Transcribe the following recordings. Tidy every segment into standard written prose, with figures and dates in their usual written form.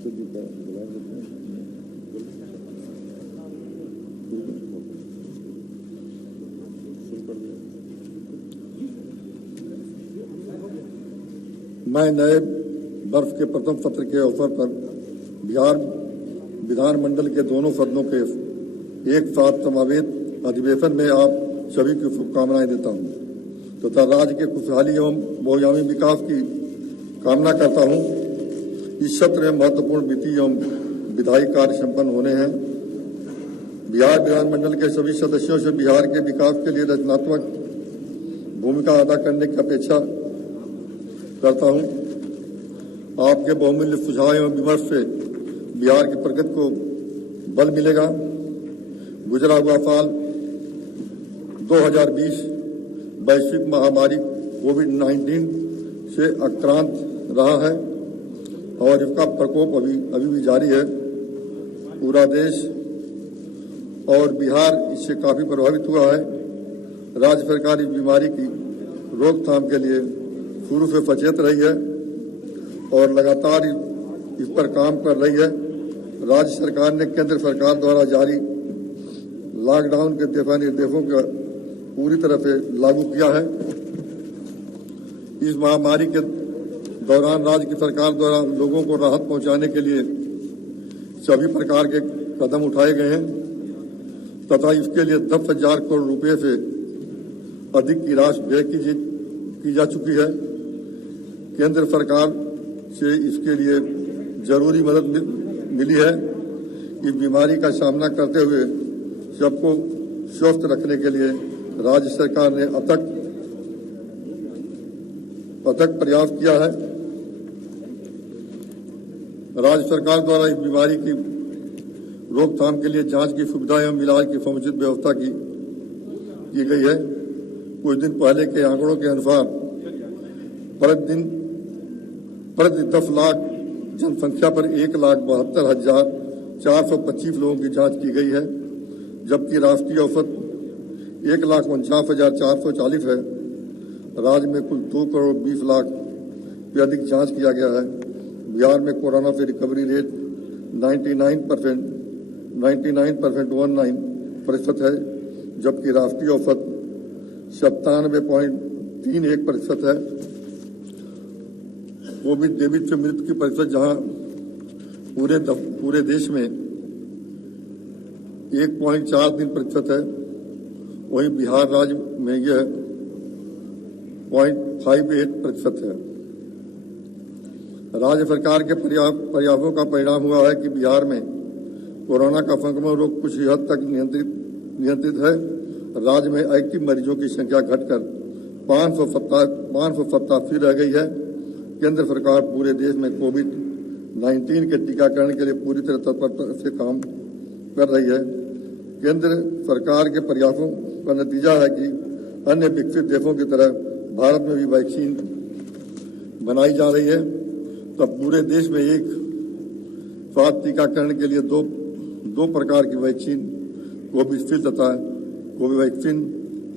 मैं नए वर्ष के प्रथम सत्र के अवसर पर बिहार विधानमंडल के दोनों सदनों के एक साथ समावेत अधिवेशन में आप सभी की शुभकामनाएं देता हूं तथा राज्य के खुशहाली एवं बहुआयामी विकास की कामना करता हूं। इस सत्र में महत्वपूर्ण वित्तीय एवं विधायी कार्य संपन्न होने हैं। बिहार विधानमंडल के सभी सदस्यों से बिहार के विकास के लिए रचनात्मक भूमिका अदा करने की अपेक्षा करता हूं। आपके बहुमूल्य सुझाव एवं विमर्श से बिहार की प्रगति को बल मिलेगा। गुजरा हुआ साल 2020 वैश्विक महामारी कोविड-19 से आक्रांत रहा है और इसका प्रकोप अभी भी जारी है। पूरा देश और बिहार इससे काफी प्रभावित हुआ है। राज्य सरकार इस बीमारी की रोकथाम के लिए शुरू से सचेत रही है और लगातार इस पर काम कर रही है। राज्य सरकार ने केंद्र सरकार द्वारा जारी लॉकडाउन के दिशा निर्देशों का पूरी तरह से लागू किया है। इस महामारी के दौरान राज्य की सरकार द्वारा लोगों को राहत पहुंचाने के लिए सभी प्रकार के कदम उठाए गए हैं तथा इसके लिए 10,000 करोड़ रुपए से अधिक की राशि व्यय की जा चुकी है। केंद्र सरकार से इसके लिए जरूरी मदद मिली है। इस बीमारी का सामना करते हुए सबको स्वस्थ रखने के लिए राज्य सरकार ने अथक प्रयास किया है। राज्य सरकार द्वारा इस बीमारी की रोकथाम के लिए जांच की सुविधा एवं इलाज की समुचित व्यवस्था की गई है। कुछ दिन पहले के आंकड़ों के अनुसार प्रति 10 लाख जनसंख्या पर 1,72,425 लोगों की जांच की गई है, जबकि राष्ट्रीय औसत 1,49,440 है। राज्य में कुल 2 करोड़ 20 लाख से अधिक जांच किया गया है। बिहार में कोरोना से रिकवरी रेट 99.19% है, जबकि राष्ट्रीय औसत 97.31% है। कोविड-19 से मृत्यु की प्रतिशत जहां पूरे देश में 1.43% है, वहीं बिहार राज्य में यह 0.58% है। राज्य सरकार के प्रयासों का परिणाम हुआ है कि बिहार में कोरोना का संक्रमण रोग कुछ हद तक नियंत्रित है। राज्य में एक्टिव मरीजों की संख्या घटकर 587 रह गई है। केंद्र सरकार पूरे देश में कोविड-19 के टीकाकरण के लिए पूरी तरह तत्परता से काम कर रही है। केंद्र सरकार के प्रयासों का नतीजा है कि अन्य विकसित देशों की तरह भारत में भी वैक्सीन बनाई जा रही है। तब पूरे देश में एक स्वास्थ्य टीकाकरण के लिए दो प्रकार की वैक्सीन कोविशील्ड तथा कोवैक्सीन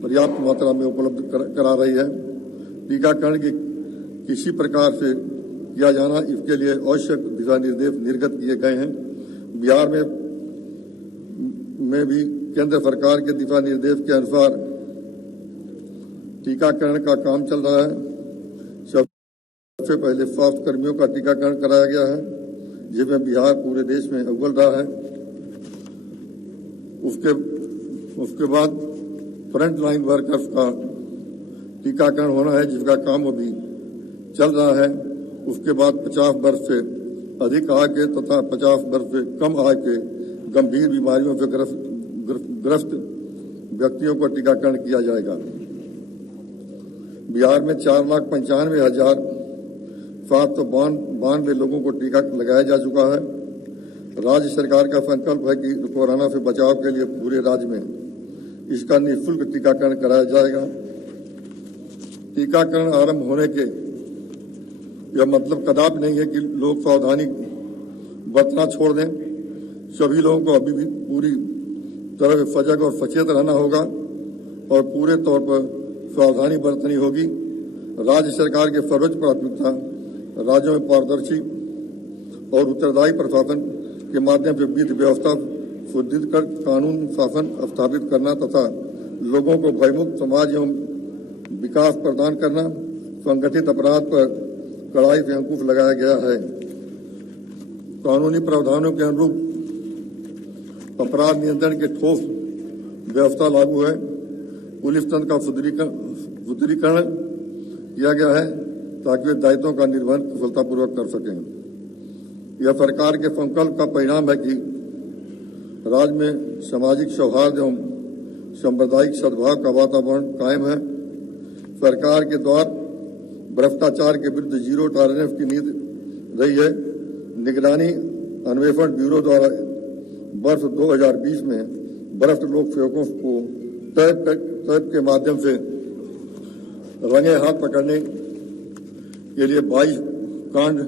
पर्याप्त मात्रा में उपलब्ध करा रही है। टीकाकरण की किसी प्रकार से किया जाना, इसके लिए आवश्यक दिशा निर्देश निर्गत किए गए हैं। बिहार में भी केंद्र सरकार के दिशा निर्देश के अनुसार टीकाकरण का काम चल रहा है। सबसे पहले स्वास्थ्य कर्मियों का टीकाकरण कराया गया है, जिसमें बिहार पूरे देश में अव्वल रहा है। उसके बाद फ्रंट लाइन वर्कर्स का टीकाकरण होना है, जिसका काम अभी चल रहा है। उसके बाद 50 वर्ष से अधिक आय के तथा 50 वर्ष से कम आय के गंभीर बीमारियों से ग्रस्त व्यक्तियों को टीकाकरण किया जाएगा। बिहार में 4,95,792 लोगों को टीका लगाया जा चुका है। राज्य सरकार का संकल्प है कि कोरोना से बचाव के लिए पूरे राज्य में इसका निःशुल्क टीकाकरण कराया जाएगा। टीकाकरण आरंभ होने के यह मतलब कदापि नहीं है कि लोग सावधानी बरतना छोड़ दें। सभी लोगों को अभी भी पूरी तरह से सजग और सचेत रहना होगा और पूरे तौर पर सावधानी बरतनी होगी। राज्य सरकार की सर्वोच्च प्राथमिकता राज्यों में पारदर्शी और उत्तरदायी प्रशासन के माध्यम से विधि व्यवस्था सुदृढ़ कर कानून शासन स्थापित करना तथा लोगों को भयमुक्त समाज एवं विकास प्रदान करना। संगठित अपराध पर कड़ाई से अंकुश लगाया गया है। कानूनी प्रावधानों के अनुरूप अपराध नियंत्रण के ठोस व्यवस्था लागू है। पुलिस तंत्र का सुदृढ़ीकरण किया गया है ताकि वे दायित्वों का निर्वहन कुशलतापूर्वक कर सकें। यह सरकार के संकल्प का परिणाम है कि राज्य में सामाजिक सौहार्द एवं सांप्रदायिक सद्भाव का वातावरण कायम है। सरकार के द्वारा भ्रष्टाचार के विरुद्ध जीरो टॉलरेंस की नीति रही है। निगरानी अन्वेषण ब्यूरो द्वारा वर्ष 2020 में भ्रष्ट लोक सेवकों को टैप के माध्यम से रंगे हाथ पकड़ने के लिए 22 कांड,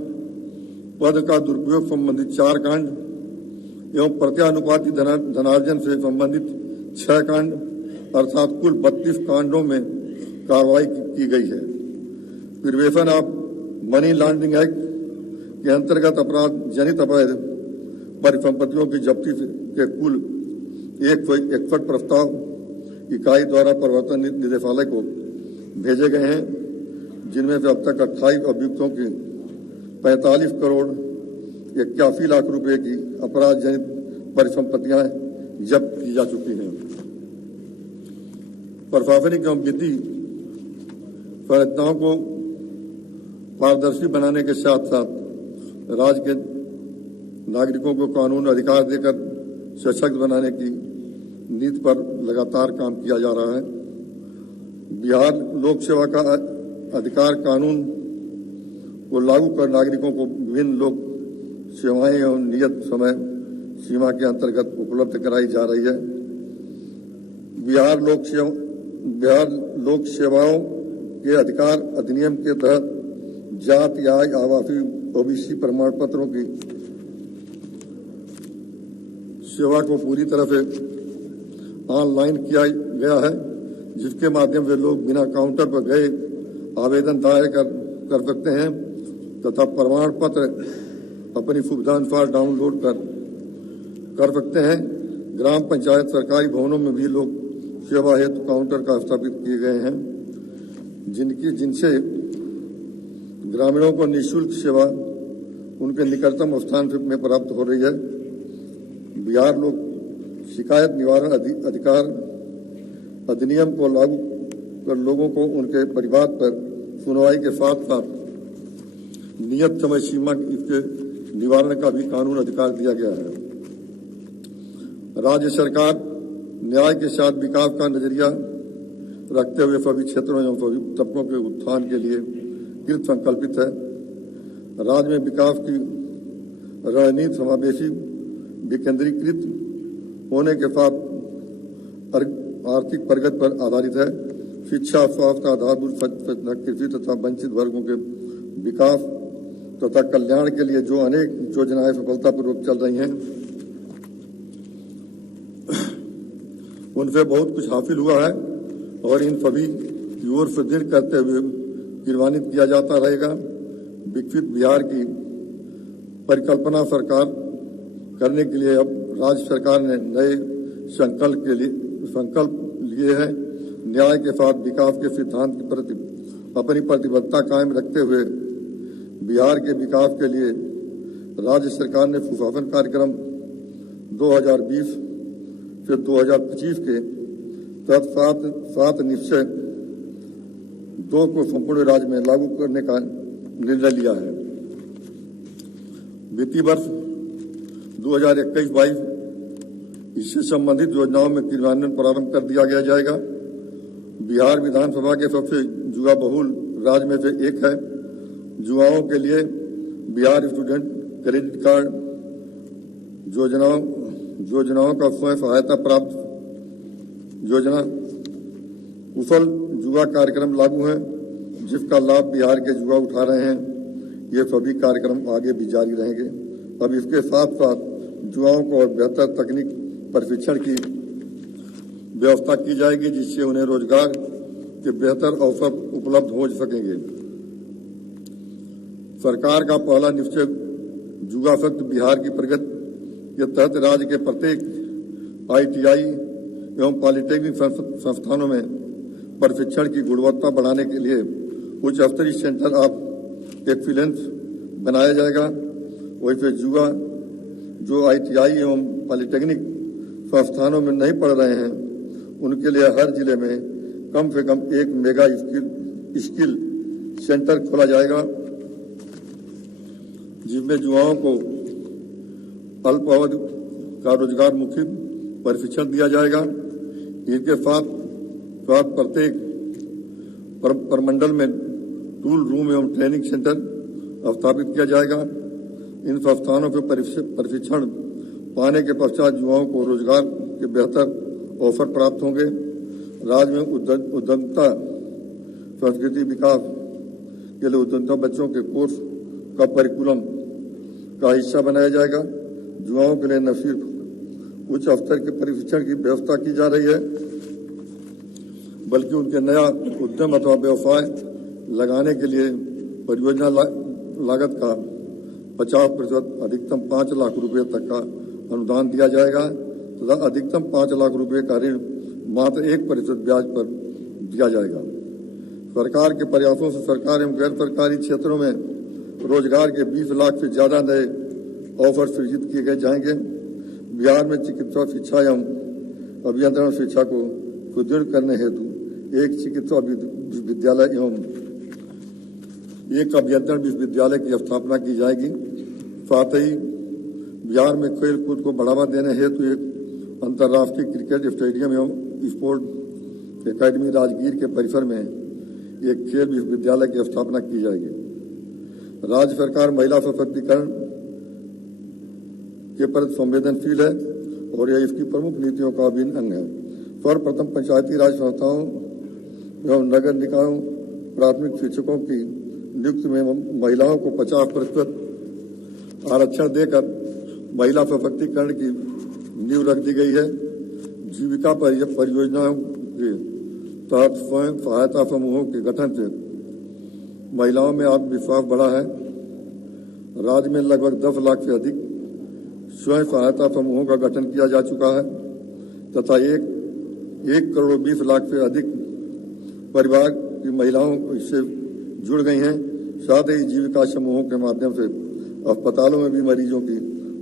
पद का दुरुपयोग संबंधित 4 कांड एवं प्रत्यानुपाती धनार्जन से संबंधित 6 कांड अर्थात कुल 32 कांडों में कार्रवाई की गई है। Prevention of money laundering act के अंतर्गत अपराध जनित अवैध परिसंपत्तियों की जब्ती के कुल 161 प्रस्ताव इकाई द्वारा प्रवर्तन निदेशालय को भेजे गए हैं, जिनमें से अब तक 28 अभियुक्तों की 45 करोड़ 81 लाख रुपए की अपराध जनित परिसंपत्तियां जब्त की जा चुकी हैं। प्रशासनिक एवं वित्तीय संरचनाओं को पारदर्शी बनाने के साथ साथ राज्य के नागरिकों को कानून अधिकार देकर सशक्त बनाने की नीति पर लगातार काम किया जा रहा है। बिहार लोक सेवा का अधिकार कानून को लागू कर नागरिकों को विभिन्न लोक सेवाएं एवं नियत समय सीमा के अंतर्गत उपलब्ध कराई जा रही है। बिहार लोक सेवाओं के अधिकार अधिनियम के तहत जाति, आय, आवासीय, ओबीसी प्रमाण पत्रों की सेवा को पूरी तरह से ऑनलाइन किया गया है, जिसके माध्यम से लोग बिना काउंटर पर गए आवेदन दायर कर सकते हैं तथा प्रमाण पत्र अपनी सुविधानुसार डाउनलोड कर सकते हैं। ग्राम पंचायत सरकारी भवनों में भी लोक सेवा हेतु काउंटर का स्थापित किए गए हैं, जिनसे ग्रामीणों को निःशुल्क सेवा उनके निकटतम स्थान में प्राप्त हो रही है। बिहार लोक शिकायत निवारण अधिकार अधिनियम को लागू कर लोगों को उनके परिवार पर सुनवाई के साथ साथ नियत समय सीमा इसके निवारण का भी कानून अधिकार दिया गया है। राज्य सरकार न्याय के साथ विकास का नजरिया रखते हुए सभी क्षेत्रों एवं सभी तबकों के उत्थान के लिए कृत संकल्पित है। राज्य में विकास की रणनीति समावेशी विकेंद्रीकृत होने के साथ आर्थिक प्रगति पर आधारित है। शिक्षा, स्वास्थ्य, आधारभूत संरचना, कृषि तथा वंचित वर्गों के विकास तथा कल्याण के लिए जो अनेक योजनाएं सफलतापूर्वक चल रही हैं, उनसे बहुत कुछ हासिल हुआ है और इन सभी की ओर से दृढ़ करते हुए क्रियान्वित किया जाता रहेगा। विकसित बिहार की परिकल्पना सरकार करने के लिए अब राज्य सरकार ने नए संकल्प लिए हैं। न्याय के साथ विकास के सिद्धांत के प्रति अपनी प्रतिबद्धता कायम रखते हुए बिहार के विकास के लिए राज्य सरकार ने सुशासन कार्यक्रम 2020 से 2025 के तहत 7 निश्चय 2 को संपूर्ण राज्य में लागू करने का निर्णय लिया है। वित्तीय वर्ष 2021-22 इससे संबंधित योजनाओं में क्रियान्वयन प्रारंभ कर दिया जाएगा। बिहार विधानसभा के सबसे युवा बहुल राज्य में से एक है। युवाओं के लिए बिहार स्टूडेंट क्रेडिट कार्ड योजनाओं का स्वयं सहायता प्राप्त योजना कुशल युवा कार्यक्रम लागू है, जिसका लाभ बिहार के युवा उठा रहे हैं। ये सभी कार्यक्रम आगे भी जारी रहेंगे। अब इसके साथ साथ युवाओं को और बेहतर तकनीक प्रशिक्षण की व्यवस्था की जाएगी, जिससे उन्हें रोजगार के बेहतर अवसर उपलब्ध हो सकेंगे। सरकार का पहला निश्चय जुगाफक्त बिहार की प्रगति के तहत राज्य के प्रत्येक ITI एवं पॉलिटेक्निक संस्थानों में प्रशिक्षण की गुणवत्ता बढ़ाने के लिए उच्च स्तरीय सेंटर ऑफ एक्सीलेंस बनाया जाएगा। वैसे जुआ जो ITI एवं पॉलिटेक्निक संस्थानों में नहीं पढ़ रहे हैं उनके लिए हर जिले में कम से कम एक मेगा स्किल सेंटर खोला जाएगा, जिसमें युवाओं को अल्पावधि का रोजगार मुखी प्रशिक्षण दिया जाएगा। इनके साथ प्रत्येक प्रमंडल में टूल रूम एवं ट्रेनिंग सेंटर स्थापित किया जाएगा। इन संस्थानों के प्रशिक्षण पाने के पश्चात युवाओं को रोजगार के बेहतर अवसर प्राप्त होंगे। राज्य में उद्यमिता संस्कृति विकास के लिए उद्यमिता बच्चों के कोर्स का करिकुलम का हिस्सा बनाया जाएगा। युवाओं के लिए न सिर्फ उच्च स्तर के प्रशिक्षण की व्यवस्था की जा रही है, बल्कि उनके नया उद्यम अथवा व्यवसाय लगाने के लिए परियोजना लागत का 50% अधिकतम 5 लाख रुपए तक का अनुदान दिया जाएगा तथा अधिकतम 5 लाख रुपए का ऋण मात्र 1% ब्याज पर दिया जाएगा। सरकार के प्रयासों से सरकार एवं गैर सरकारी क्षेत्रों में रोजगार के 20 लाख से ज्यादा नए अवसर सृजित किए गए जाएंगे। बिहार में चिकित्सा शिक्षा एवं अभियंत्रण शिक्षा को सुदृढ़ करने हेतु एक चिकित्सा विश्वविद्यालय एवं एक अभियंत्रण विश्वविद्यालय की स्थापना की जाएगी। साथ ही बिहार में खेल कूद को बढ़ावा देने हेतु एक अंतर्राष्ट्रीय क्रिकेट स्टेडियम एवं स्पोर्ट एकेडमी राजगीर के परिसर में एक खेल विश्वविद्यालय की स्थापना की जाएगी। राज्य सरकार महिला सशक्तिकरण के प्रति संवेदनशील है और यह इसकी प्रमुख नीतियों का अभिन्न अंग है। सर्वप्रथम पंचायती राज संस्थाओं एवं नगर निकायों प्राथमिक शिक्षकों की नियुक्ति में महिलाओं को 50% आरक्षण देकर महिला सशक्तिकरण की नींव रख दी गई है। जीविका परियोजनाओं के तहत स्वयं सहायता समूहों के गठन से महिलाओं में आत्मविश्वास बढ़ा है। राज्य में लगभग 10 लाख से अधिक स्वयं सहायता समूहों का गठन किया जा चुका है तथा 1 करोड़ 20 लाख से अधिक परिवार की महिलाओं इससे जुड़ गई हैं। साथ ही जीविका समूहों के माध्यम से अस्पतालों में भी मरीजों की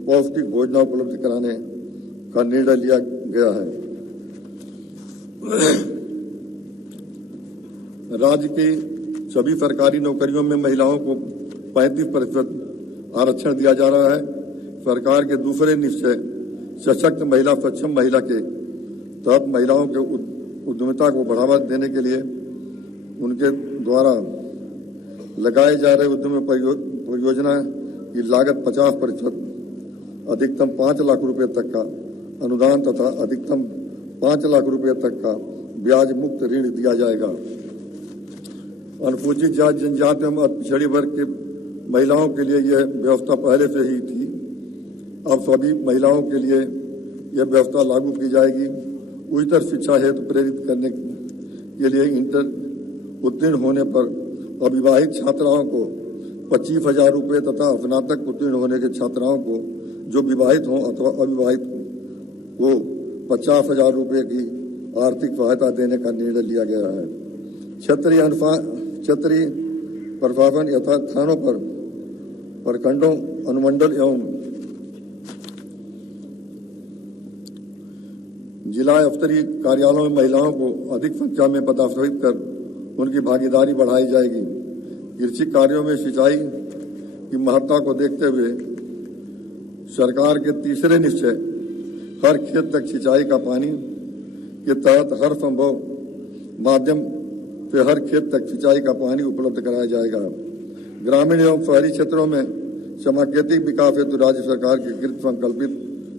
पौष्टिक भोजन उपलब्ध कराने का निर्णय लिया गया है। राज्य की सभी सरकारी नौकरियों में महिलाओं को 35% आरक्षण दिया जा रहा है। सरकार के दूसरे निश्चय सशक्त महिला सक्षम महिला के तहत महिलाओं के उद्यमिता को बढ़ावा देने के लिए उनके द्वारा लगाए जा रहे उद्यम परियोजना की लागत 50% अधिकतम 5 लाख रुपए तक का अनुदान तथा अधिकतम 5 लाख रुपए तक का ब्याज मुक्त ऋण दिया जाएगा। अनुसूचित जाति जनजाति एवं पिछड़ी वर्ग के महिलाओं के लिए यह व्यवस्था पहले से ही थी। अब सभी महिलाओं के लिए यह व्यवस्था लागू की जाएगी। उच्चतर शिक्षा हेतु प्रेरित करने के लिए इंटर उत्तीर्ण होने पर अविवाहित छात्राओं को 25,000 रुपये तथा स्नातक उत्तीर्ण होने के छात्राओं को जो विवाहित हों अथवा अविवाहित को 50,000 रुपये की आर्थिक सहायता देने का निर्णय लिया गया है। क्षेत्रीय प्रशासन यथा थानों पर प्रखंडों अनुमंडल एवं जिला स्तरीय कार्यालयों में महिलाओं को अधिक संख्या में पदावनत कर उनकी भागीदारी बढ़ाई जाएगी। कृषि कार्यों में सिंचाई की महत्ता को देखते हुए सरकार के तीसरे निश्चय हर खेत तक सिंचाई का पानी के तहत हर संभव माध्यम से हर खेत तक सिंचाई का पानी उपलब्ध कराया जाएगा। ग्रामीण एवं शहरी क्षेत्रों में समाकेतिक विकास हेतु राज्य सरकार की कृत संकल्पित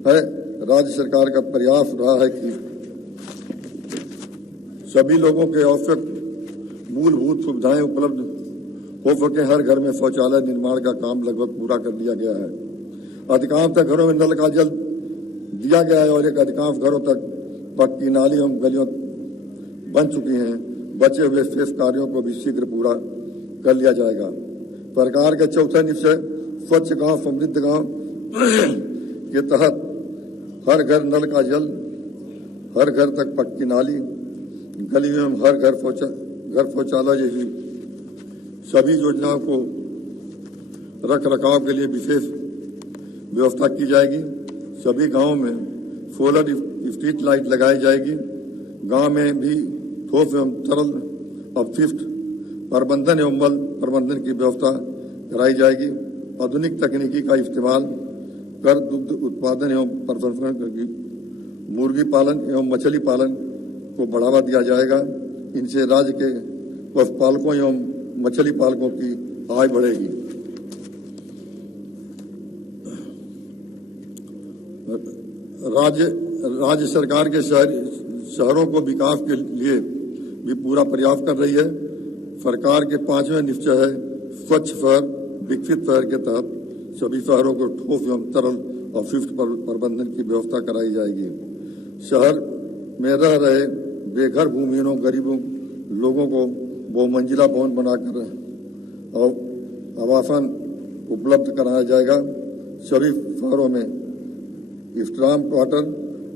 है। राज्य सरकार का प्रयास रहा है कि सभी लोगों के आवश्यक मूलभूत सुविधाएं उपलब्ध हो सके। हर घर में शौचालय निर्माण का काम लगभग पूरा कर दिया गया है। अधिकांश घरों में नल का जल दिया गया है और एक अधिकांश घरों तक पक्की नाली एवं गलियों बन चुकी हैं। बचे हुए शेष कार्यों को भी शीघ्र पूरा कर लिया जाएगा। सरकार के चौथे निश्चय स्वच्छ गांव समृद्ध गांव के तहत हर घर नल का जल, हर घर तक पक्की नाली, गलियों में हर घर शौचालय जैसी सभी योजनाओं को रख रखाव के लिए विशेष व्यवस्था की जाएगी। सभी गांवों में सोलर स्ट्रीट लाइट लगाई जाएगी। गांव में भी ठोस एवं तरल अपशिष्ट प्रबंधन एवं मल प्रबंधन की व्यवस्था कराई जाएगी। आधुनिक तकनीकी का इस्तेमाल कर दुग्ध उत्पादन एवं प्रसंस्करण करके मुर्गी पालन एवं मछली पालन को बढ़ावा दिया जाएगा। इनसे राज्य के पशुपालकों एवं मछली पालकों की आय बढ़ेगी। राज्य सरकार के शहरों को विकास के लिए भी पूरा प्रयास कर रही है। सरकार के 5वें निश्चय है स्वच्छ शहर विकसित शहर के तहत सभी शहरों को ठोस एवं तरल अपशिष्ट प्रबंधन की व्यवस्था कराई जाएगी। शहर में रह रहे बेघर भूमिहीनों गरीबों लोगों को बहुमंजिला भवन बनाकर और आवासन उपलब्ध कराया जाएगा। सभी शहरों में स्ट्रॉम क्वार्टर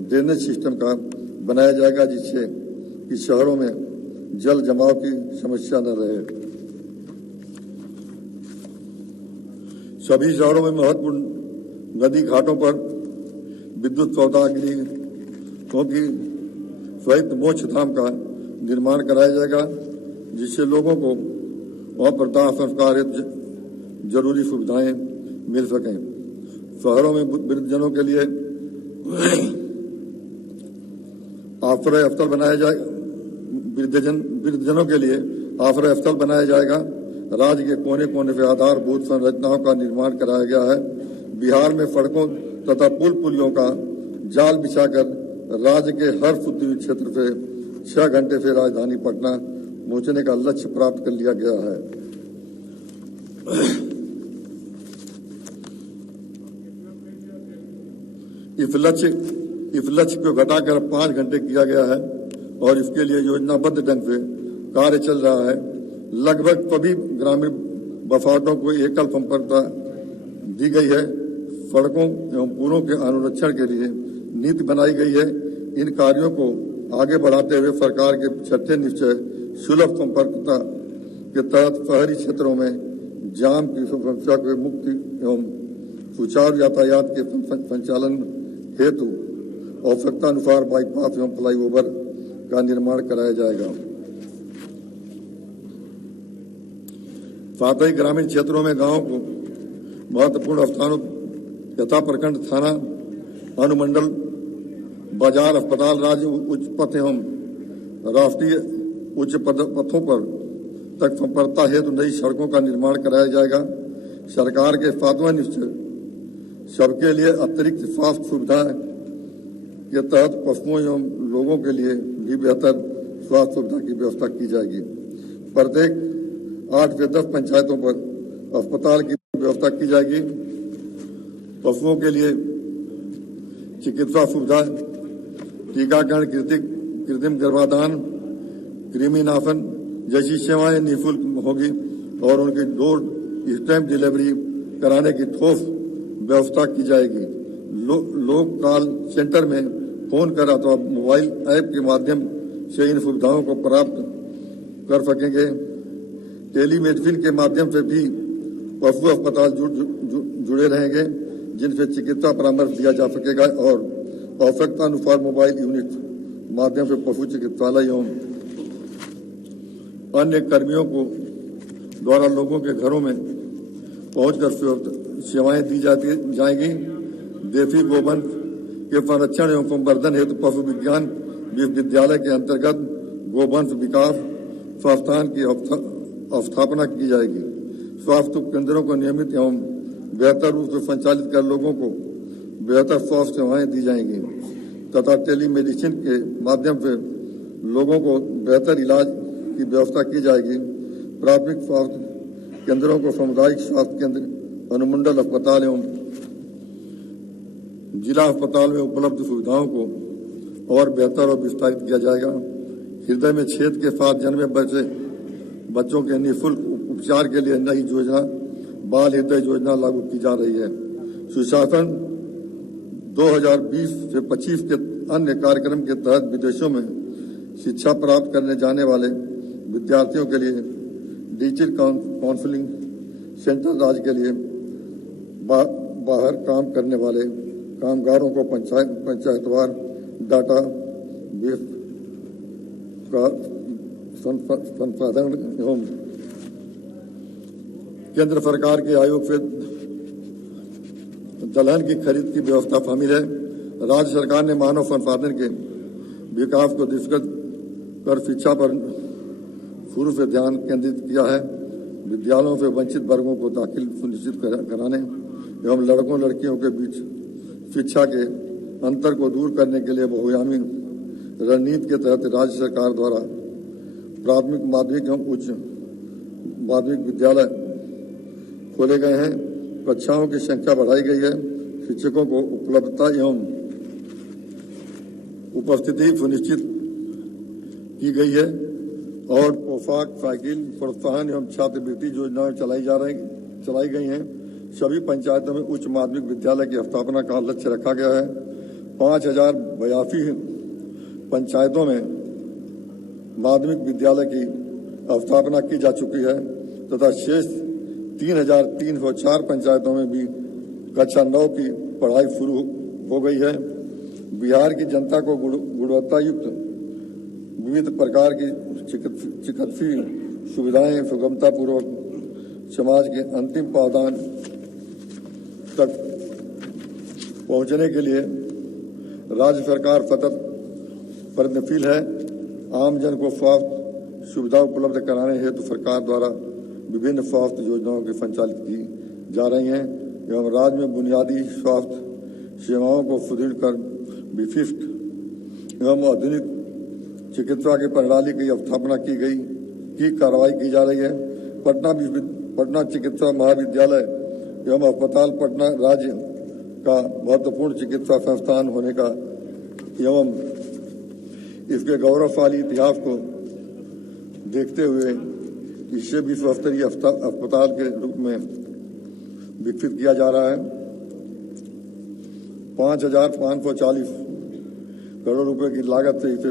ड्रेनेज सिस्टम का बनाया जाएगा, जिससे कि शहरों में जल जमाव की समस्या न रहे। सभी शहरों में महत्वपूर्ण नदी घाटों पर विद्युत सौदागरी क्योंकि सहित मोक्ष धाम का निर्माण कराया जाएगा, जिससे लोगों को वहां पर दाह संस्कार जरूरी सुविधाएं मिल सकें। शहरों में वृद्धजनों के लिए आश्रय स्थल बनाया जाएगा। वृद्धजनों के लिए आश्रय स्थल बनाया जाएगा। राज्य के कोने कोने से आधारभूत संरचनाओं का निर्माण कराया गया है। बिहार में सड़कों तथा पुलियों का जाल बिछाकर राज्य के हर सुदूर क्षेत्र से 6 घंटे से राजधानी पटना पहुंचने का लक्ष्य प्राप्त कर लिया गया है। इस लक्ष्य को घटाकर 5 घंटे किया गया है और इसके लिए योजनाबद्ध ढंग से कार्य चल रहा है। लगभग सभी ग्रामीण बसाहटों को एकल संपर्कता दी गई है। सड़कों एवं पुलों के अनुरक्षण के लिए नीति बनाई गई है। इन कार्यों को आगे बढ़ाते हुए सरकार के 6ठे निश्चय सुलभ संपर्कता के तहत शहरी क्षेत्रों में जाम की समस्या को मुक्ति एवं सुचारू यातायात के संचालन हेतु आवश्यकता अनुसार बाईपास एवं फ्लाईओवर का निर्माण कराया जाएगा। साथ ही ग्रामीण क्षेत्रों में गांवों को महत्वपूर्ण स्थानों यथा प्रखंड थाना अनुमंडल बाजार अस्पताल राज्य उच्च पथ एवं राष्ट्रीय उच्च पथों पर तक संपर्कता हेतु नई सड़कों का निर्माण कराया जाएगा। सरकार के 7वां निश्चय सबके लिए अतिरिक्त स्वास्थ्य सुविधा के तहत पशुओं एवं लोगों के लिए भी बेहतर स्वास्थ्य सुविधा की व्यवस्था की जाएगी। प्रत्येक 8 से 10 पंचायतों पर अस्पताल की व्यवस्था की जाएगी। पशुओं के लिए चिकित्सा सुविधा, टीकाकरण, कृत्रिम गर्भाधान, कृमिनाशन जैसी सेवाएं निःशुल्क होगी और उनकी डोर स्टेप डिलीवरी कराने की ठोस व्यवस्था की जाएगी। लोक कॉल सेंटर में फोन कर अथवा मोबाइल ऐप के माध्यम से इन सुविधाओं को प्राप्त कर सकेंगे। टेलीमेडिसिन के माध्यम से भी पशु अस्पताल जुड़े रहेंगे, जिनसे चिकित्सा परामर्श दिया जा सकेगा और आवश्यकता अनुसार मोबाइल यूनिट माध्यम से पशु चिकित्सालय एवं अन्य कर्मियों को द्वारा लोगों के घरों में पहुंचकर सेवाएं दी जाएंगी। देसी गोवंश के संरक्षण एवं संवर्धन हेतु पशु विज्ञान विश्वविद्यालय के अंतर्गत गोवंश विकास संस्थान की स्थापना की जाएगी। स्वास्थ्य केंद्रों को नियमित एवं बेहतर रूप से संचालित कर लोगों को बेहतर स्वास्थ्य सेवाएं दी जाएंगी तथा टेलीमेडिसिन के माध्यम से लोगों को बेहतर इलाज की व्यवस्था की जाएगी। प्राथमिक स्वास्थ्य केंद्रों को सामुदायिक स्वास्थ्य केंद्र, अनुमंडल अस्पताल एवं जिला अस्पताल में उपलब्ध सुविधाओं को और बेहतर और विस्तारित किया जाएगा। हृदय में छेद के साथ जन्मे बच्चों के निःशुल्क उपचार के लिए नई योजना बाल हृदय योजना लागू की जा रही है। सुशासन 2020 से 25 के अन्य कार्यक्रम के तहत विदेशों में शिक्षा प्राप्त करने जाने वाले विद्यार्थियों के लिए डिजिटल काउंसलिंग सेंटर, राज्य के लिए बाहर काम करने वाले कामगारों को पंचायतवार डाटा बेस का संसाधन एवं केंद्र सरकार के आयोग से दलहन की खरीद की व्यवस्था शामिल है। राज्य सरकार ने मानव संसाधन के विकास को दृष्टिगत कर शिक्षा पर शुरू से ध्यान केंद्रित किया है। विद्यालयों से वंचित वर्गों को दाखिल सुनिश्चित कराने एवं लड़कों लड़कियों के बीच शिक्षा के अंतर को दूर करने के लिए बहुआयामी रणनीति के तहत राज्य सरकार द्वारा प्राथमिक, माध्यमिक एवं उच्च माध्यमिक विद्यालय खोले गए हैं। कक्षाओं की संख्या बढ़ाई गई है। शिक्षकों को उपलब्धता एवं उपस्थिति सुनिश्चित की गई है और पोशाक, साइकिल, प्रोत्साहन एवं छात्रवृत्ति योजनाएं चलाई गई हैं। सभी पंचायतों में उच्च माध्यमिक विद्यालय की स्थापना का लक्ष्य रखा गया है। 5082 पंचायतों में माध्यमिक विद्यालय की स्थापना की जा चुकी है तथा शेष 3304 पंचायतों में भी कक्षा 9 की पढ़ाई शुरू हो गई है। बिहार की जनता को गुणवत्ता युक्त विविध प्रकार की चिकित्सीय सुविधाएं सुगमता पूर्वक समाज के अंतिम पावदान तक पहुंचने के लिए राज्य सरकार सतत प्रयत्नशील है। आमजन को स्वास्थ्य सुविधा उपलब्ध कराने हेतु सरकार द्वारा विभिन्न स्वास्थ्य योजनाओं की संचालित की जा रही हैं एवं राज्य में बुनियादी स्वास्थ्य सेवाओं को सुदृढ़ कर विशिष्ट एवं आधुनिक चिकित्सा की प्रणाली की स्थापना की कार्रवाई की जा रही है। पटना चिकित्सा महाविद्यालय एवं अस्पताल पटना राज्य का महत्वपूर्ण चिकित्सा संस्थान होने का एवं इसके गौरवशाली इतिहास को देखते हुए इसे विश्व स्तरीय अस्पताल के रूप में विकसित किया जा रहा है। 5,540 करोड़ रुपए की लागत से इसे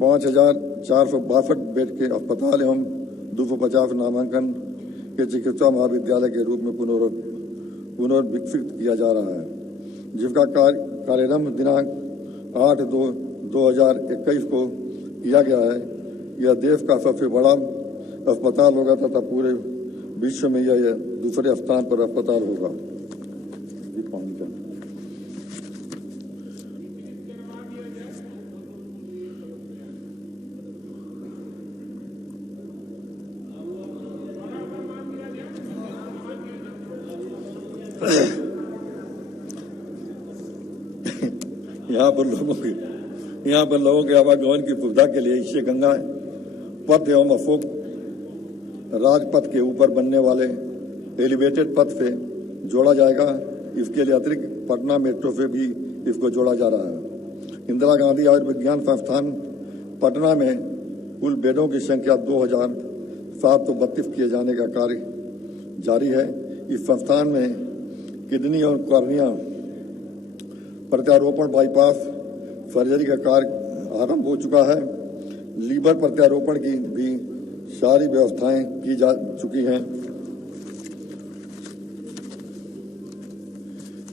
5,462 बेड के अस्पताल एवं 250 नामांकन के चिकित्सा महाविद्यालय के रूप में पुनर्विकसित किया जा रहा है, जिसका कार्यारंभ दिनांक 8/2/2021 को किया गया है। यह देश का सबसे बड़ा अस्पताल होगा तथा पूरे विश्व में यह दूसरे स्थान पर अस्पताल होगा। यहाँ पर लोगों के आवागमन की सुविधा के लिए इससे गंगा पथ एवं अशोक राजपथ के ऊपर बनने वाले एलिवेटेड पथ से जोड़ा जाएगा। इसके लिए अतिरिक्त पटना मेट्रो से भी इसको जोड़ा जा रहा है। इंदिरा गांधी आयुर्विज्ञान संस्थान पटना में कुल बेडों की संख्या 2,732 किए जाने का कार्य जारी है। इस संस्थान में किडनी और कॉर्निया प्रत्यारोपण, बाईपास सर्जरी का कार्य आरंभ हो चुका है। लीवर प्रत्यारोपण की भी सारी व्यवस्थाएं की जा चुकी हैं।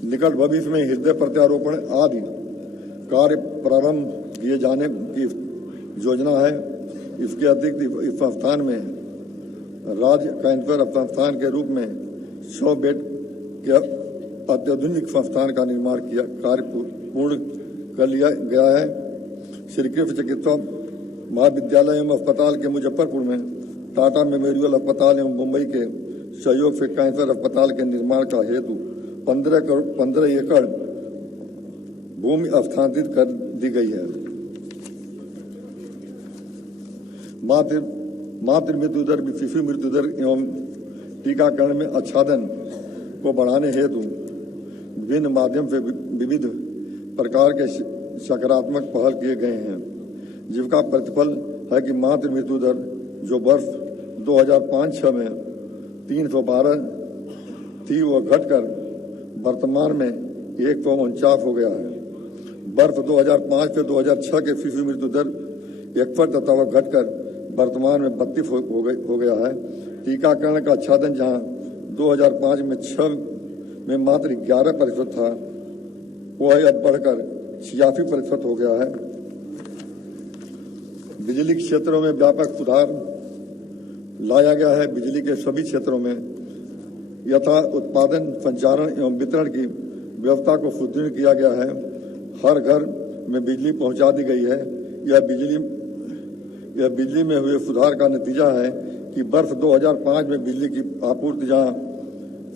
निकट भविष्य में हृदय प्रत्यारोपण आदि कार्य प्रारंभ किए जाने की योजना है। इसके अतिरिक्त इस संस्थान में राज्य कैंसर संस्थान के रूप में 100 बेड के अत्याधुनिक संस्थान का निर्माण किया कार्य पूर्ण कर लिया गया है। श्री कृष्ण चिकित्सा महाविद्यालय एवं अस्पताल के मुजफ्फरपुर में टाटा मेमोरियल अस्पताल एवं मुंबई के सहयोग से कैंसर अस्पताल के निर्माण का हेतु 15 एकड़ भूमि स्थानांतरित कर दी गई है। मातृ मृत्यु दर, शिशु मृत्यु दर एवं टीकाकरण में आच्छादन को बढ़ाने हेतु विभिन्न माध्यम से विविध प्रकार के सकारात्मक पहल किए गए हैं, जिसका प्रतिफल है कि मातृ मृत्यु दर जो वर्ष 2005-06 में 312 थी, वह घटकर वर्तमान में 149 हो गया है। बर्फ 2005 से 2006 के फीसदी मृत्यु दर 1 तथा वह घटकर वर्तमान में 32 हो गया है। टीकाकरण का आच्छादन जहां 2005 में 6 में मात्र 11% था, वह अब बढ़कर 86% हो गया है। बिजली के क्षेत्रों में व्यापक सुधार लाया गया है। बिजली के सभी क्षेत्रों में यथा उत्पादन, संचारण एवं वितरण की व्यवस्था को सुदृढ़ किया गया है। हर घर में बिजली पहुंचा दी गई है। यह बिजली में हुए सुधार का नतीजा है कि वर्ष 2005 में बिजली की आपूर्ति जहां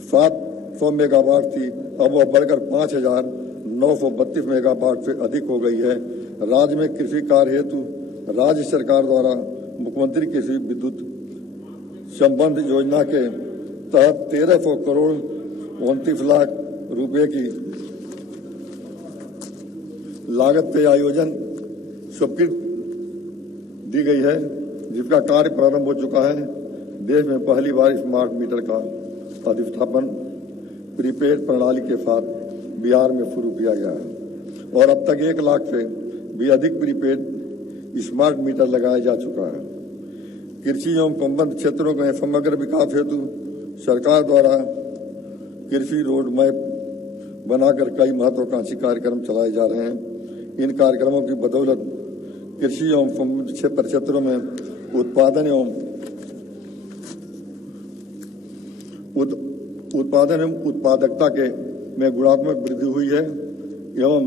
700 मेगावाट थी, अब वह बढ़कर 5,932 मेगावाट से अधिक हो गई है। राज्य में कृषि कार्य हेतु राज्य सरकार द्वारा मुख्यमंत्री कृषि विद्युत संबंध योजना के तहत 1300 करोड़ 29 लाख रुपए की लागत से आयोजन स्वीकृत दी गई है, जिसका कार्य प्रारंभ हो चुका है। देश में पहली बार स्मार्ट मीटर का अधिष्ठापन प्रीपेड प्रणाली के साथ बिहार में शुरू किया गया है और अब तक 1 लाख से भी अधिक प्रीपेड स्मार्ट मीटर लगाया जा चुका है। कृषि एवं संबद्ध क्षेत्रों के समग्र विकास हेतु सरकार द्वारा कृषि रोड मैप बनाकर कई महत्वाकांक्षी कार्यक्रम चलाए जा रहे हैं। इन कार्यक्रमों की बदौलत कृषि एवं संबद्ध क्षेत्रों में उत्पादन एवं उत्पादकता में गुणात्मक वृद्धि हुई है एवं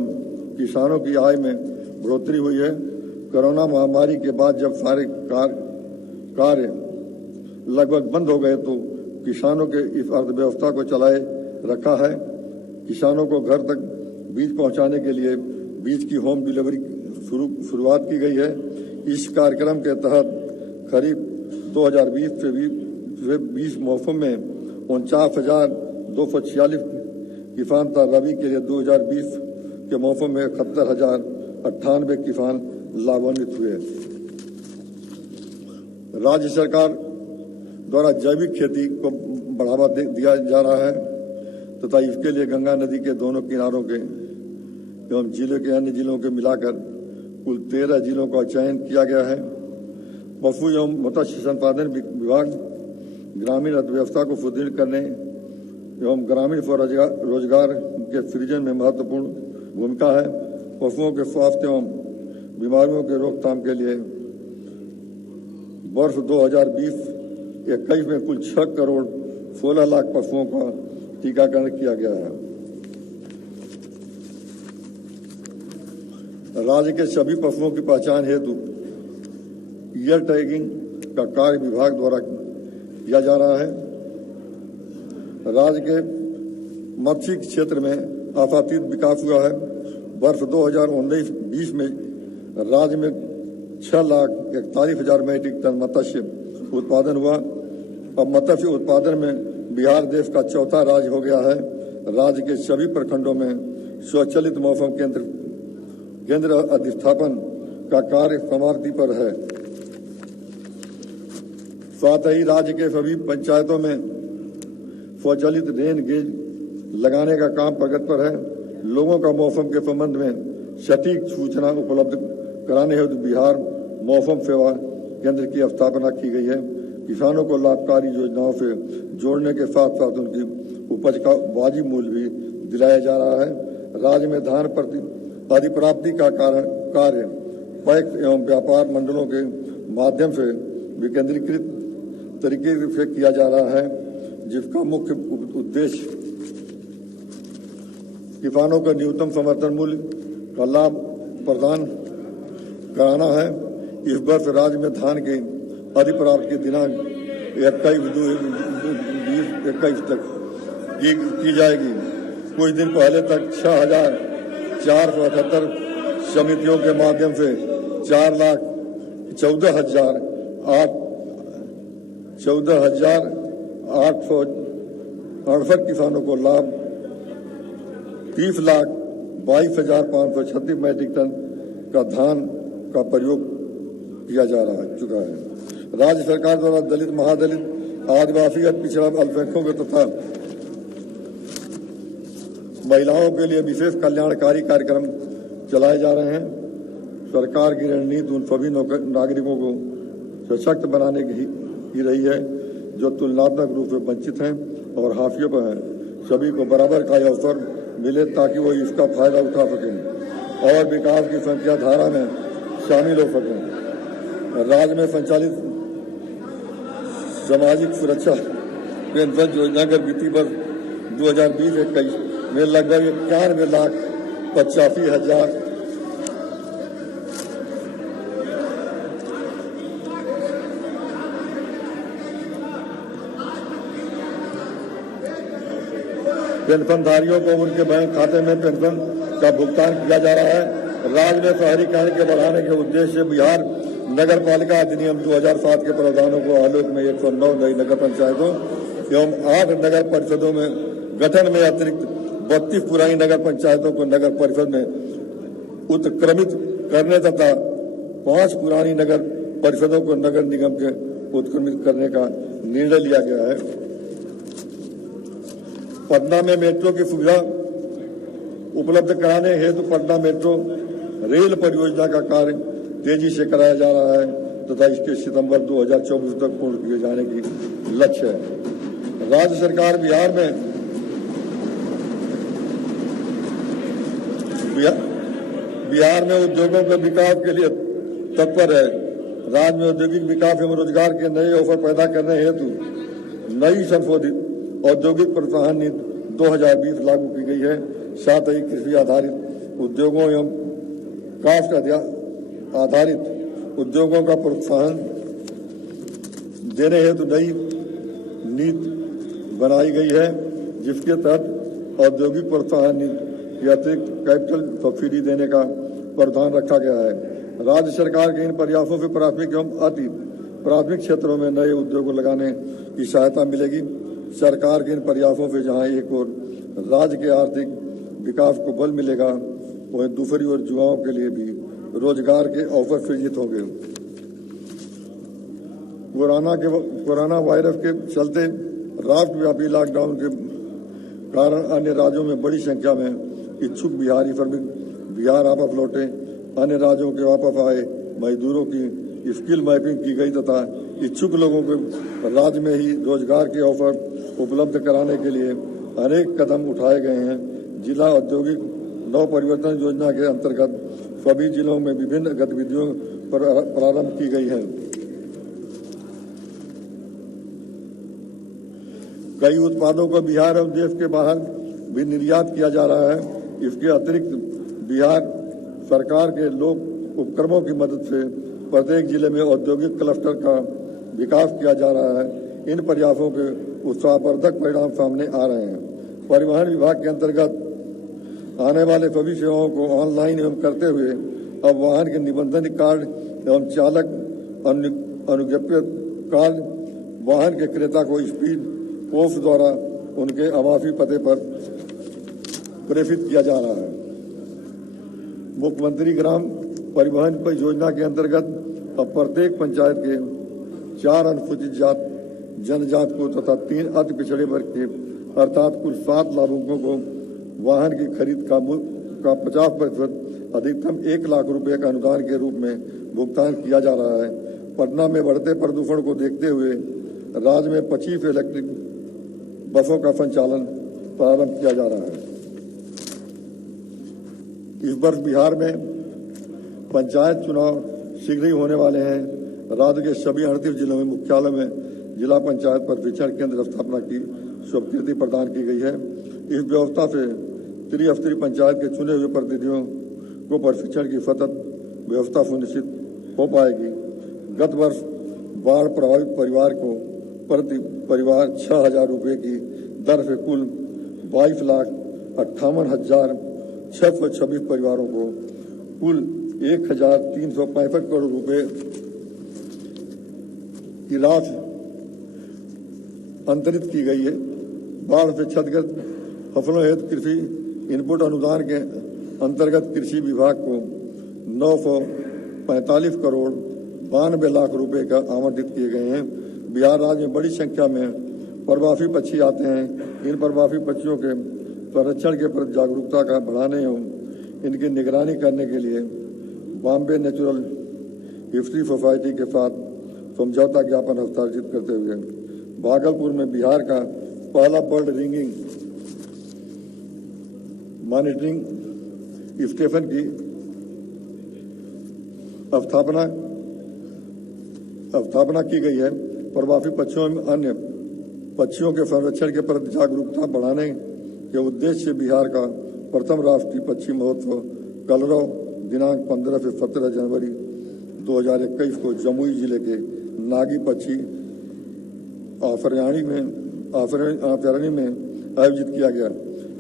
किसानों की आय में बढ़ोतरी हुई है। कोरोना महामारी के बाद जब सारे कार्य लगभग बंद हो गए तो किसानों के इस अर्थव्यवस्था को चलाए रखा है। किसानों को घर तक बीज पहुंचाने के लिए बीज की होम डिलीवरी शुरुआत की गई है। इस कार्यक्रम के तहत खरीफ 2020 से 20 मौसम में 49,246 किसान था। रबी के लिए 2020 के मौसम में 71,098 किसान लाभान्वित हुए। राज्य सरकार द्वारा जैविक खेती को बढ़ावा दिया जा रहा है तथा इसके लिए गंगा नदी के दोनों किनारों के एवं जिले के अन्य जिलों के मिलाकर कुल 13 जिलों का चयन किया गया है। पशु एवं मत्स्य संसाधन विभाग ग्रामीण अर्थव्यवस्था को सुदृढ़ करने एवं ग्रामीण रोजगार के सृजन में महत्वपूर्ण भूमिका है। पशुओं के स्वास्थ्य एवं बीमारियों के रोकथाम के लिए वर्ष 2020-21 में कुल 6 करोड़ 16 लाख पशुओं का टीकाकरण किया गया है। राज्य के सभी पशुओं की पहचान हेतु ईयर टैगिंग का कार्य विभाग द्वारा किया जा रहा है। राज्य के मत्स्य क्षेत्र में आशातीत विकास हुआ है। वर्ष 2019-20 में राज्य में 6,41,000 मैट्रिक टन मत्स्य उत्पादन हुआ। अब मत्स्य उत्पादन में बिहार देश का चौथा राज्य हो गया है। राज्य के सभी प्रखंडों में स्वचालित मौसम केंद्र अधिष्ठापन का कार्य समाप्ति पर है। साथ ही राज्य के सभी पंचायतों में स्वचालित रेन गेज लगाने का काम प्रगति पर है। लोगों का मौसम के संबंध में सटीक सूचना उपलब्ध कराने हेतु बिहार मौसम सेवा केंद्र की स्थापना की गई है। किसानों को लाभकारी योजनाओं से जोड़ने के साथ साथ उनकी उपज का वाजिब मूल्य भी दिलाया जा रहा है। राज्य में धान अधिप्राप्ति का कार्य पैक्स एवं व्यापार मंडलों के माध्यम से विकेंद्रीकृत तरीके से किया जा रहा है, जिसका मुख्य उद्देश्य किसानों को न्यूनतम समर्थन मूल्य का लाभ प्रदान कराना है। इस वर्ष राज्य में धान के अधिप्राप्ति की दिनांक 21 तक की जाएगी। कुछ दिन पहले तक 6,478 समितियों के माध्यम से 14,868 किसानों को लाभ 30,22,536 मैट्रिक टन का धान का प्रयोग किया जा चुका है। राज्य सरकार द्वारा दलित, महादलित आदिवासी पिछड़ा अल्पसंख्यकों तथा महिलाओं के लिए विशेष कल्याणकारी कार्यक्रम चलाए जा रहे हैं। सरकार की रणनीति उन सभी नागरिकों को सशक्त बनाने की रही है जो तुलनात्मक रूप से वंचित हैं और हाशिए पर हैं। सभी को बराबर का अवसर मिले ताकि वो इसका फायदा उठा सकें और विकास की संख्या धारा में शामिल हो सकें। राज्य में संचालित सामाजिक सुरक्षा पेंशन योजना के वित्तीय वर्ष 2020-21 में लगभग 91,85,000 पेंशनधारियों को उनके बैंक खाते में पेंशन का भुगतान किया जा रहा है। राज्य में शहरीकरण के बढ़ाने के उद्देश्य से बिहार नगर पालिका अधिनियम 2007 के प्रावधानों को आलोक में 109 नई नगर पंचायतों एवं 8 नगर परिषदों में गठन में अतिरिक्त 32 पुरानी नगर पंचायतों को नगर परिषद में उत्क्रमित करने तथा 5 पुरानी नगर परिषदों को नगर निगम के उत्क्रमित करने का निर्णय लिया गया है। पटना में मेट्रो की सुविधा उपलब्ध कराने हेतु पटना मेट्रो रेल परियोजना का कार्य तेजी से कराया जा रहा है तथा इसके सितंबर 2024 तक पूर्ण किए जाने की लक्ष्य है। राज्य सरकार बिहार में उद्योगों के विकास के लिए तत्पर है। राज्य में औद्योगिक विकास एवं रोजगार के नए अवसर पैदा करने हेतु नई संशोधित औद्योगिक प्रोत्साहन नीति 2020 लागू की गई है। साथ ही कृषि आधारित उद्योगों एवं कास्ट आधारित उद्योगों का प्रोत्साहन देने हेतु नई नीति बनाई गई है, जिसके तहत औद्योगिक प्रोत्साहन नीति के अतिरिक्त कैपिटल सब्सिडी देने का प्रावधान रखा गया है। राज्य सरकार के इन प्रयासों से प्राथमिक एवं अति प्राथमिक क्षेत्रों में नए उद्योग लगाने की सहायता मिलेगी। सरकार के इन प्रयासों से जहां एक ओर राज्य के आर्थिक विकास को बल मिलेगा, वहीं दूसरी ओर युवाओं के लिए भी रोजगार के अवसर सृजित होंगे। कोरोना वायरस के चलते राष्ट्रव्यापी लॉकडाउन के कारण अन्य राज्यों में बड़ी संख्या में इच्छुक बिहारी श्रमिक बिहार वापस लौटे। अन्य राज्यों के वापस आए मजदूरों की स्किल मैपिंग की गई तथा इच्छुक लोगों को राज्य में ही रोजगार के अवसर उपलब्ध कराने के लिए अनेक कदम उठाए गए हैं। जिला औद्योगिक नव परिवर्तन योजना के अंतर्गत सभी जिलों में विभिन्न गतिविधियों पर प्रारंभ की गई है। कई उत्पादों को बिहार और देश के बाहर भी निर्यात किया जा रहा है। इसके अतिरिक्त बिहार सरकार के लोक उपक्रमों की मदद से प्रत्येक जिले में औद्योगिक क्लस्टर का विकास किया जा रहा है। इन प्रयासों के उत्साहवर्धक परिणाम सामने आ रहे हैं। परिवहन विभाग के अंतर्गत आने वाले सभी सेवाओं को ऑनलाइन एवं करते हुए अब वाहन के निबंधन कार्ड एवं चालक अनुज्ञप्ति कार्ड वाहन के क्रेता को स्पीड पोस्ट द्वारा उनके आवासीय पते पर प्रेषित किया जा रहा है। मुख्यमंत्री ग्राम परिवहन योजना के अंतर्गत अब प्रत्येक पंचायत के 4 अनुसूचित जात जनजात को तथा 3 अति पिछड़े वर्ग के अर्थात कुल 7 लाभुकों को वाहन की खरीद का 50% अधिकतम 1 लाख रुपए का अनुदान के रूप में भुगतान किया जा रहा है। पटना में बढ़ते प्रदूषण को देखते हुए राज्य में 25 इलेक्ट्रिक बसों का संचालन प्रारंभ किया जा रहा है। इस वर्ष बिहार में पंचायत चुनाव शीघ्र ही होने वाले हैं। राज्य के सभी 38 जिलों में मुख्यालय में जिला पंचायत प्रशिक्षण केंद्र स्थापना की स्वीकृति प्रदान की गई है। इस व्यवस्था से त्रिस्तरीय पंचायत के चुने हुए प्रतिनिधियों को प्रशिक्षण की सतत व्यवस्था सुनिश्चित हो पाएगी। गत वर्ष बाढ़ प्रभावित परिवार को प्रति परिवार 6,000 रुपये की दर से कुल 22,58,626 परिवारों को कुल 1,365 करोड़ रुपए की राशि अंतरित की गई है। बाढ़ से क्षतिग्रस्त फसलों हेतु कृषि इनपुट अनुदान के अंतर्गत कृषि विभाग को 945 करोड़ 92 लाख रुपए का आवंटित किए गए हैं। बिहार राज्य में बड़ी संख्या में प्रवासी पक्षी आते हैं। इन प्रवासी पक्षियों के संरक्षण के प्रति जागरूकता का बढ़ाने एवं इनकी निगरानी करने के लिए बॉम्बे नेचुरल हिस्ट्री सोसाइटी के साथ समझौता ज्ञापन हस्ताक्षरित करते हुए भागलपुर में बिहार का पहला बर्ड रिंगिंग मॉनिटरिंग स्टेशन की स्थापना की गई है। प्रवासी पक्षियों में अन्य पक्षियों के संरक्षण के प्रति जागरूकता बढ़ाने के उद्देश्य से बिहार का प्रथम राष्ट्रीय पक्षी महोत्सव कलरव दिनांक 15 से 17 जनवरी 2021 को जमुई जिले के नागी पक्षी अभयारण्य में आयोजित किया गया।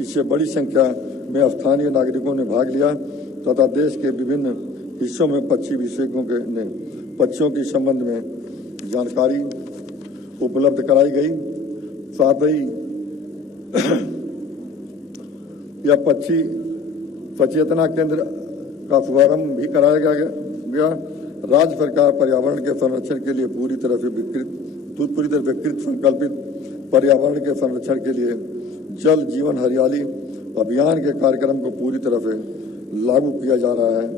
इससे बड़ी संख्या में स्थानीय नागरिकों ने भाग लिया तथा देश के विभिन्न हिस्सों में पक्षी विशेषज्ञों ने पक्षियों के संबंध में जानकारी उपलब्ध कराई गई। साथ ही यह पक्षी सचेतना केंद्र का शुभारंभ भी कराया गया। राज्य सरकार पर्यावरण के संरक्षण के लिए पूरी तरह विकृत संकल्पित पर्यावरण के संरक्षण के लिए जल जीवन हरियाली अभियान के कार्यक्रम को पूरी तरह से लागू किया जा रहा है।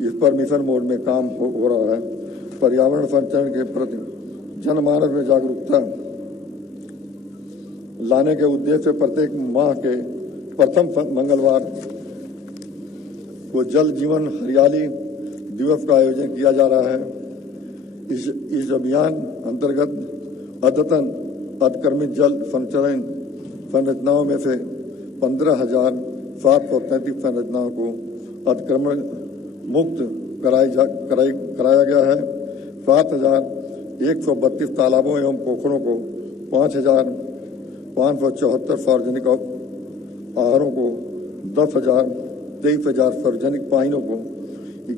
इस पर मिशन मोड में काम हो रहा है। पर्यावरण संरक्षण के प्रति जनमानस में जागरूकता लाने के उद्देश्य से प्रत्येक माह के प्रथम मंगलवार को जल जीवन हरियाली दिवस का आयोजन किया जा रहा है। इस अभियान अंतर्गत अद्यतन अतिक्रमित जल संचरण संरचनाओं में से 15,733 संरचनाओं को अतिक्रमण मुक्त कराया गया है। 7,132 तालाबों एवं पोखरों को 5,574 सार्वजनिक आहारों को 23,000 सार्वजनिक पाइनों को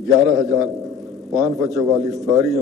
11,544 शहरी